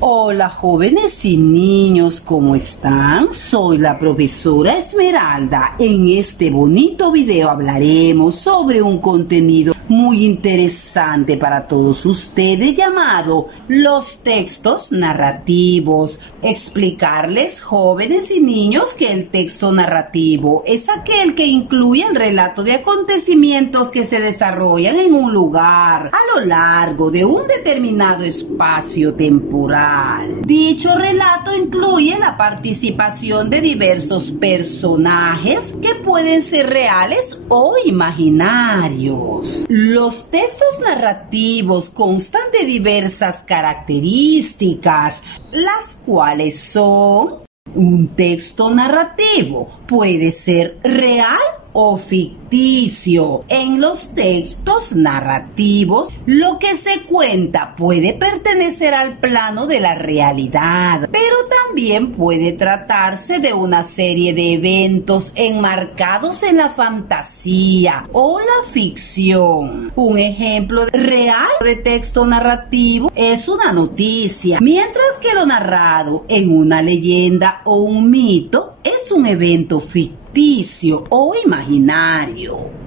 Hola jóvenes y niños, ¿cómo están? Soy la profesora Esmeralda. En este bonito video hablaremos sobre un contenido muy interesante para todos ustedes llamado los textos narrativos. Explicarles, jóvenes y niños, que el texto narrativo es aquel que incluye el relato de acontecimientos que se desarrollan en un lugar a lo largo de un determinado espacio temporal. Dicho relato incluye la participación de diversos personajes que pueden ser reales o imaginarios. Los textos narrativos constan de diversas características, las cuales son: un texto narrativo puede ser real o ficticio. En los textos narrativos, lo que se cuenta puede pertenecer al plano de la realidad, pero también puede tratarse de una serie de eventos enmarcados en la fantasía o la ficción. Un ejemplo real de texto narrativo es una noticia, mientras que lo narrado en una leyenda o un mito es un evento ficticio o imaginario.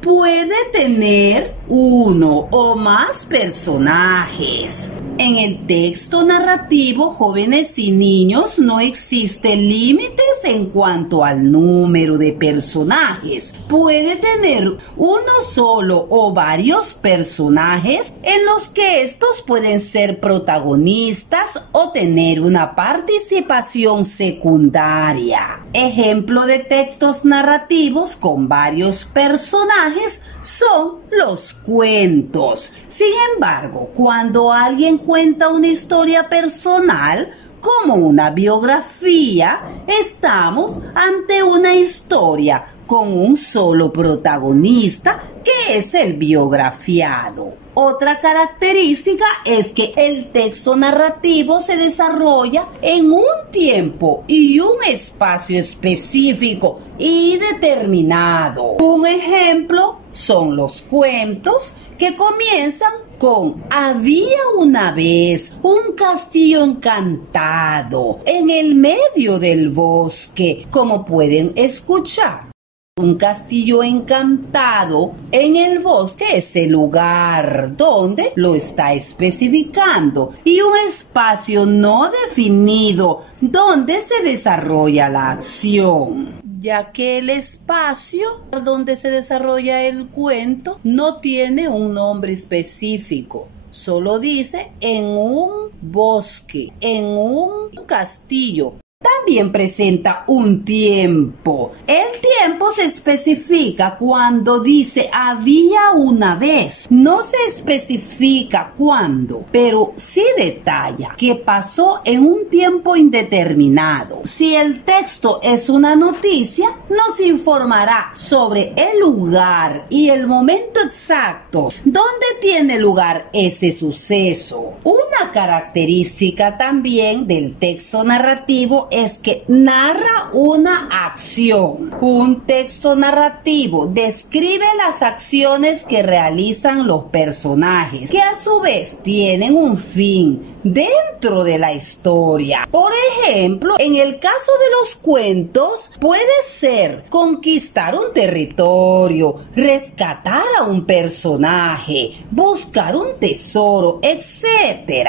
Puede tener uno o más personajes. En el texto narrativo, jóvenes y niños, no existen límites en cuanto al número de personajes. Puede tener uno solo o varios personajes en los que estos pueden ser protagonistas o tener una participación secundaria. Ejemplo de textos narrativos con varios personajes son los cuentos. Sin embargo, cuando alguien cuenta una historia personal, como una biografía, estamos ante una historia con un solo protagonista, que es el biografiado. Otra característica es que el texto narrativo se desarrolla en un tiempo y un espacio específico y determinado. Un ejemplo son los cuentos, que comienzan con: había una vez un castillo encantado en el medio del bosque. Como pueden escuchar, un castillo encantado en el bosque es el lugar donde lo está especificando, y un espacio no definido donde se desarrolla la acción, ya que el espacio donde se desarrolla el cuento no tiene un nombre específico. Solo dice en un bosque, en un castillo. También presenta un tiempo. El tiempo se especifica cuando dice había una vez. No se especifica cuándo, pero sí detalla que pasó en un tiempo indeterminado. Si el texto es una noticia, nos informará sobre el lugar y el momento exacto donde tiene lugar ese suceso. Una característica también del texto narrativo es que narra una acción. Un texto narrativo describe las acciones que realizan los personajes, que a su vez tienen un fin dentro de la historia. Por ejemplo, en el caso de los cuentos, puede ser conquistar un territorio, rescatar a un personaje, buscar un tesoro, etc.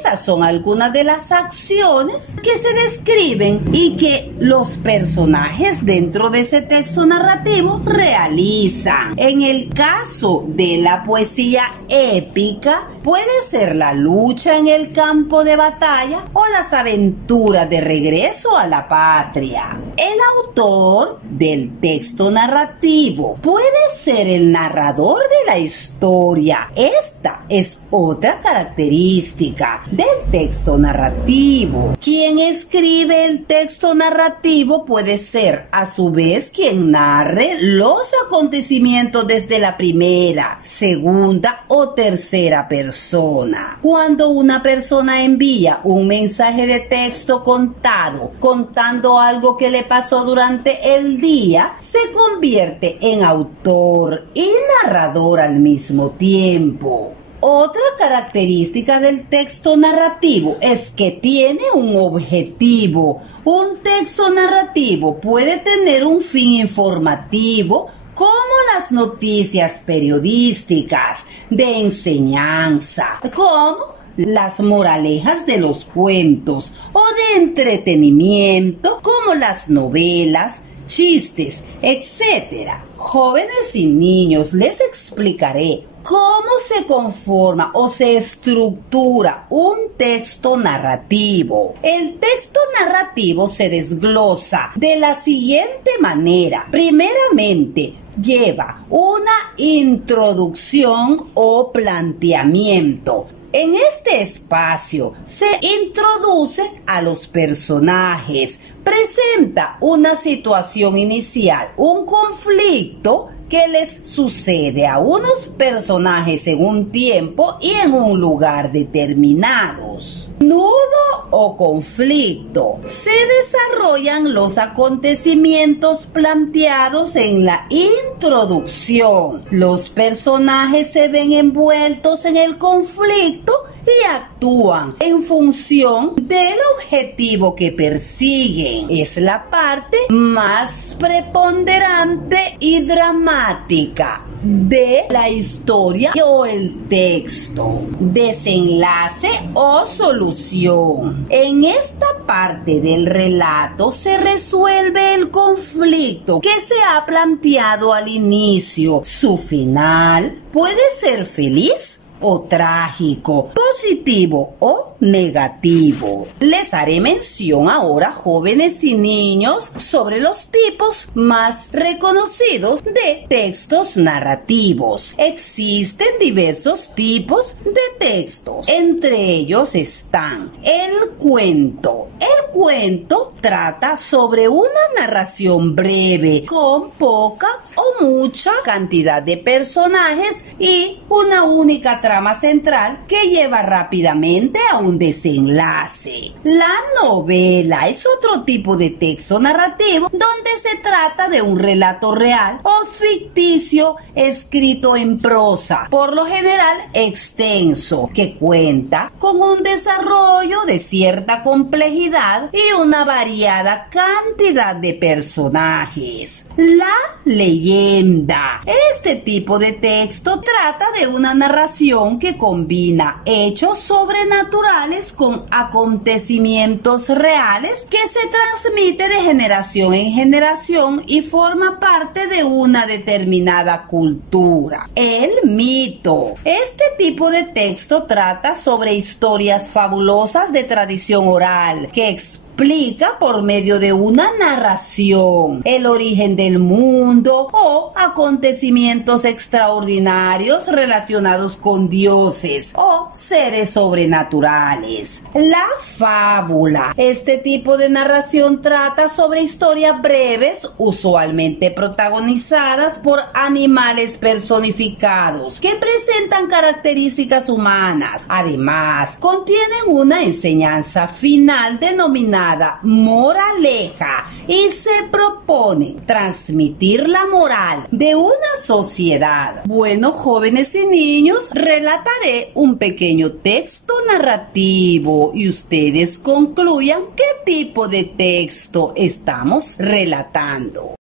Esas son algunas de las acciones que se describen y que los personajes dentro de ese texto narrativo realizan. En el caso de la poesía épica, puede ser la lucha en el campo de batalla o las aventuras de regreso a la patria. El autor del texto narrativo puede ser el narrador de la historia. Esta es otra característica del texto narrativo. Quien escribe el texto narrativo puede ser a su vez quien narre los acontecimientos desde la primera, segunda o tercera persona. Cuando una persona envía un mensaje de texto contando algo que le pasó durante el día, se convierte en autor y narrador al mismo tiempo. Otra característica del texto narrativo es que tiene un objetivo. Un texto narrativo puede tener un fin informativo, como las noticias periodísticas, de enseñanza, como las moralejas de los cuentos, o de entretenimiento, como las novelas, chistes, etc. Jóvenes y niños, les explicaré cómo se conforma o se estructura un texto narrativo. El texto narrativo se desglosa de la siguiente manera. Primeramente, lleva una introducción o planteamiento. En este espacio se introduce a los personajes, presenta una situación inicial, un conflicto que les sucede a unos personajes en un tiempo y en un lugar determinados. Nudo o conflicto. Se desarrollan los acontecimientos planteados en la introducción. Los personajes se ven envueltos en el conflicto y actúan en función del objetivo que persiguen. Es la parte más preponderante y dramática de la historia o el texto. Desenlace o solución. En esta parte del relato se resuelve el conflicto que se ha planteado al inicio. Su final puede ser feliz o trágico, positivo o negativo. Les haré mención ahora, jóvenes y niños, sobre los tipos más reconocidos de textos narrativos. Existen diversos tipos de textos. Entre ellos están el cuento. El cuento trata sobre una narración breve, con poca o mucha cantidad de personajes y una única trama central que lleva rápidamente a un desenlace. La novela es otro tipo de texto narrativo donde se trata de un relato real o ficticio escrito en prosa, por lo general extenso, que cuenta con un desarrollo de cierta complejidad y una variada cantidad de personajes. La leyenda. Este tipo de texto trata de una narración que combina hechos sobrenaturales con acontecimientos reales que se transmite de generación en generación y forma parte de una determinada cultura. El mito. Este tipo de texto trata sobre historias fabulosas de tradición oral que explica por medio de una narración el origen del mundo o acontecimientos extraordinarios relacionados con dioses o seres sobrenaturales. La fábula. Este tipo de narración trata sobre historias breves, usualmente protagonizadas por animales personificados que presentan características humanas. Además, contienen una enseñanza final denominada moraleja y se propone transmitir la moral de una sociedad. Bueno, jóvenes y niños, relataré un pequeño texto narrativo y ustedes concluyan qué tipo de texto estamos relatando.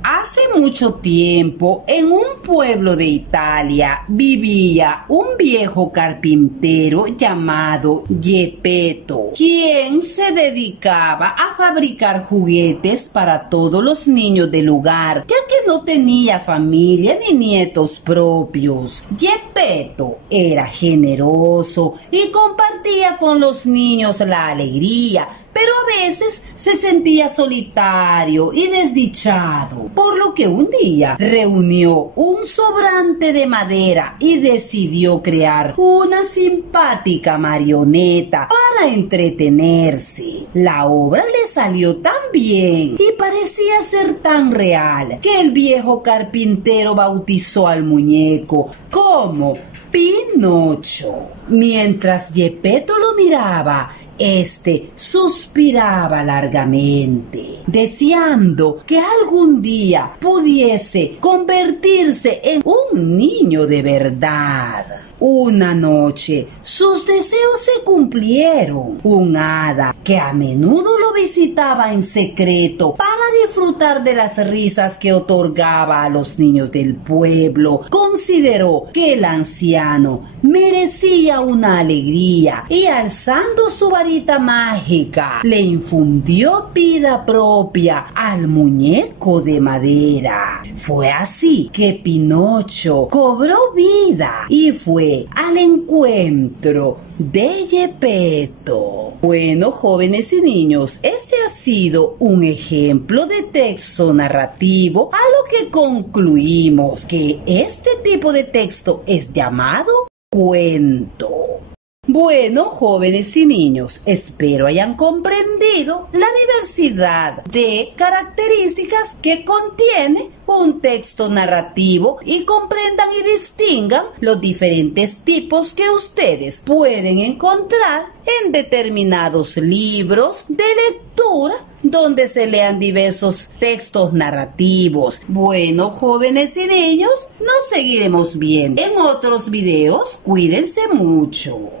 Hace mucho tiempo, en un pueblo de Italia, vivía un viejo carpintero llamado Geppetto, quien se dedicaba a fabricar juguetes para todos los niños del lugar, ya que no tenía familia ni nietos propios. Geppetto era generoso y compartía con los niños la alegría, pero a veces se sentía solitario y desdichado, por lo que un día reunió un sobrante de madera y decidió crear una simpática marioneta para entretenerse. La obra le salió tan bien y parecía ser tan real que el viejo carpintero bautizó al muñeco como Pinocho. Mientras Geppetto lo miraba, este suspiraba largamente, deseando que algún día pudiese convertirse en un niño de verdad. Una noche, sus deseos se cumplieron. Un hada que a menudo lo visitaba en secreto para disfrutar de las risas que otorgaba a los niños del pueblo, consideró que el anciano merecía una alegría y alzando su varita mágica, le infundió vida propia al muñeco de madera. Fue así que Pinocho cobró vida y fue al encuentro de Gepetto. Bueno, jóvenes y niños, este ha sido un ejemplo de texto narrativo, a lo que concluimos que este tipo de texto es llamado cuento. Bueno, jóvenes y niños, espero hayan comprendido la diversidad de características que contiene un texto narrativo y comprendan y distingan los diferentes tipos que ustedes pueden encontrar en determinados libros de lectura donde se lean diversos textos narrativos. Bueno, jóvenes y niños, nos seguiremos viendo en otros videos. Cuídense mucho.